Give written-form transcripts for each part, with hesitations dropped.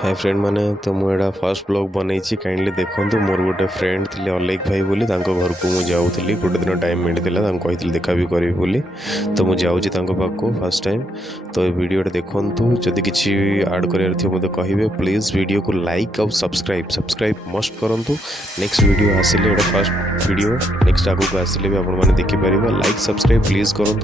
Hi friend माने तो मुझे फर्स्ट ब्लॉग बनई काइंडली देखूँ मोर गोटे फ्रेंड थे अलेख भाई बोली घर को मुझे जाऊँगी गोटे दिन टाइम मिलता कही देखा भी करी बोली तो मुझे जाऊँगी पाखु फर्स्ट टाइम तो ये वीडियोटा देखूँ जदि किसी आड कर मत कहे प्लीज वीडियो को लाइक और सब्सक्राइब मस्ट करूँ। नेक्स्ट वीडियो आसिले एटा फर्स्ट वीडियो नेक्स्ट आगू आसिले भी आपने देखिपर लाइक सब्सक्राइब प्लीज करूँ।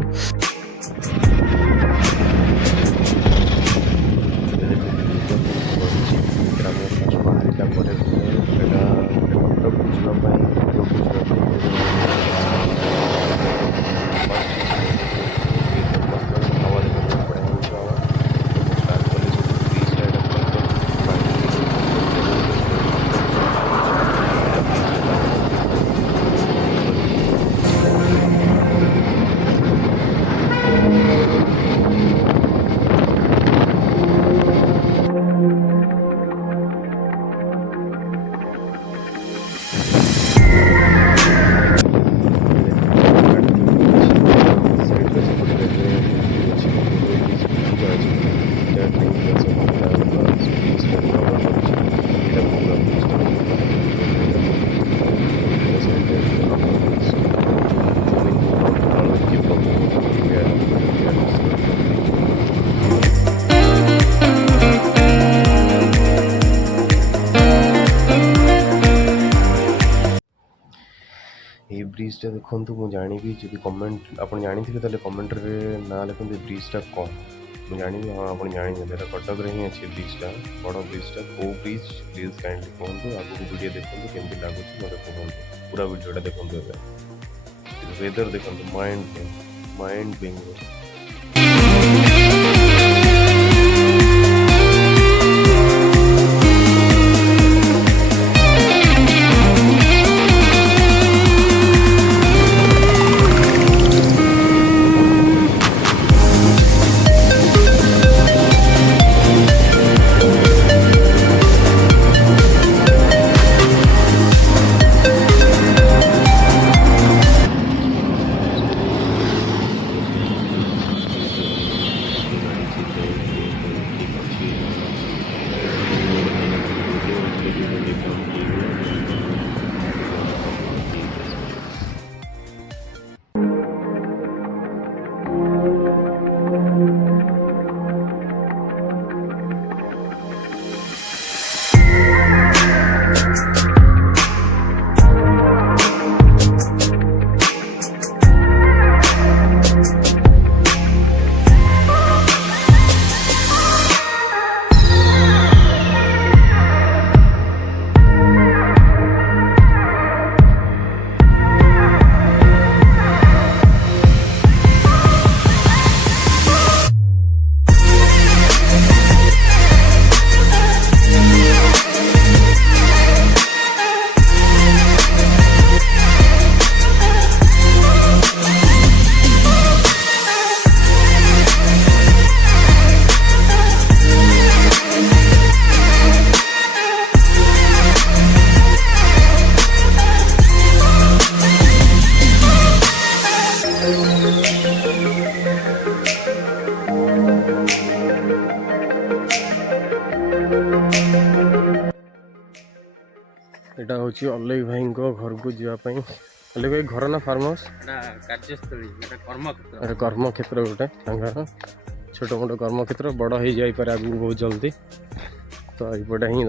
ये ब्रिजटा देखो मुझे जानी जब कमेंट आप जानी थे कमेंट्रे ना लिखते ब्रिजटा कौन मुझे जानी हाँ आप जानी कटक ही अच्छे ब्रिजटा बड़ ब्रिजटा कौ ब्रिज प्लीज काइंडली कहूँ आगे वीडियो देखो केमती लगुच मतलब कहूँ पूरा वीडियोटा देखो वेदर देखो माइंड ब्लोइंग। यहाँ हूँ अलेख भाई घर को जावाई अलेख भाई घर ना फार्म हाउस कार्यस्थली कर्मक्षेत्र गोटे छोट मोट कर्मक्षेत्र बड़ हो जापे आगू बहुत जल्दी तो यपटे ही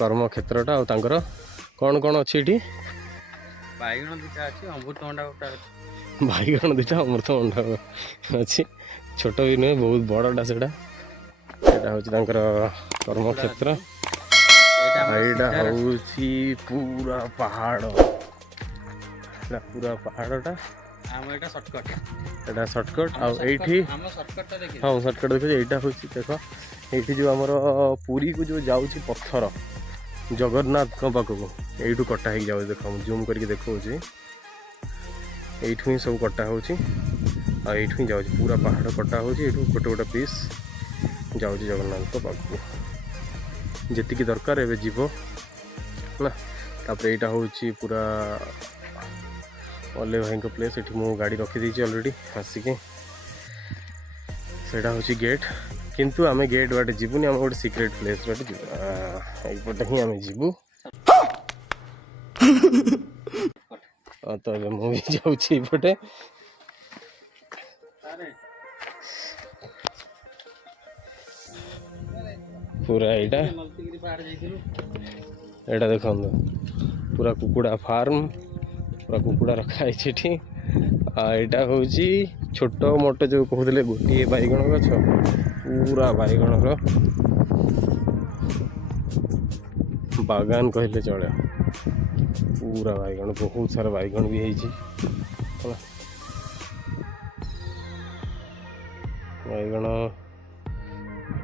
कर्मक्षेत्रटा कौन कौन अच्छी बैगण दुटा अच्छी अमृतभंडा गोटा बैगण दुटा अमृतभंडा अच्छी छोट भी नुहे बहुत बड़टा से हूँ कर्मक्षेत्र यहाँ पूरा पहाड़ पूरा पहाड़टा एटा शॉर्टकट हाँ शॉर्टकट देखो यहाँ हूँ देख ये जो आमर पुरी को जो जाऊँ पत्थर जगन्नाथ पाखक यू कटा हो जाऊँ देख जूम करके देखा ही सब कटा हो जाऊँ पूरा पहाड़ कटा हो गोटे गोटे पीस जाऊँ जगन्नाथ पाखक जी दरकार एवं जीव ना तापर यहाँ हूँ पूरा अलेख भाई प्लेस ये गाड़ी रखी अलरेडी आसिक सेटा हूँ गेट किंतु आम गेट बाटे जीवनी आम गोटे सिक्रेट प्लेस बाटे जीव यपटे ही आम जीवु तो ये मुझे जाऊँपटे पूरा यहाँ यहाँ देखो पूरा कुकुड़ा फार्म पूरा कुकुड़ा रखाई यहाँ हूँ छोट मोट जो कहते गोटे बैगण गछ पूरा बैगण बागान कहले चले पूरा बैगण बहुत सारा बैगण भी है बैगण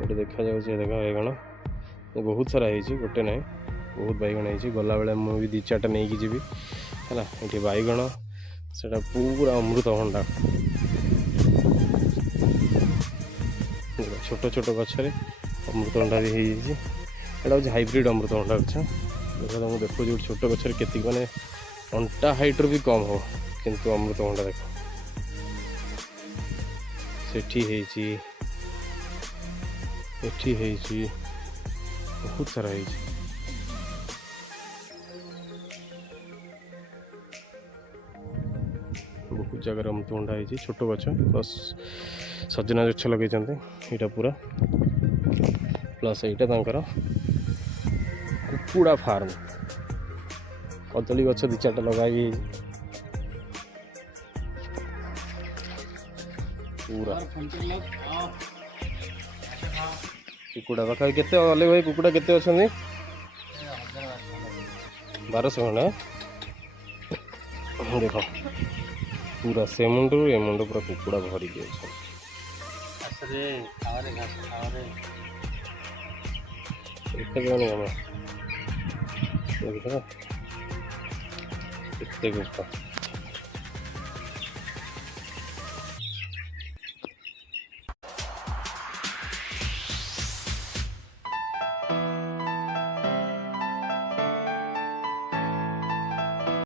ये देखा जाए देख बैगण बहुत सारा है गोटे ना बहुत बैगण है गला बेले मुझे दी चार्टा नहीं जी है ये बैगण से पूरा अमृतभंडा छोट छोट गचरे अमृतभंडा भी है हूँ हाइब्रिड अमृतभंडा गछ देखो तुमको देखो जो छोट गचरे के मैंने अंटा हाइट्र भी कम हो किंतु अमृतभंडा देख से बहुत सारा है बहुत जगह अमृतभंडा है छोट गछ प्लस सजना गछ लगे यहाँ पूरा प्लस यहाँ कुकुड़ा फार्म कदली गछ दी चार्टा लगाई पूरा कुकुड़ा पाखा केते अले भाई कुकुड़ा केते अछंदी 1200 खंडा देखो पूरा से मुंडू ए मुंडू पूरा कुकुड़ा भरी के देखो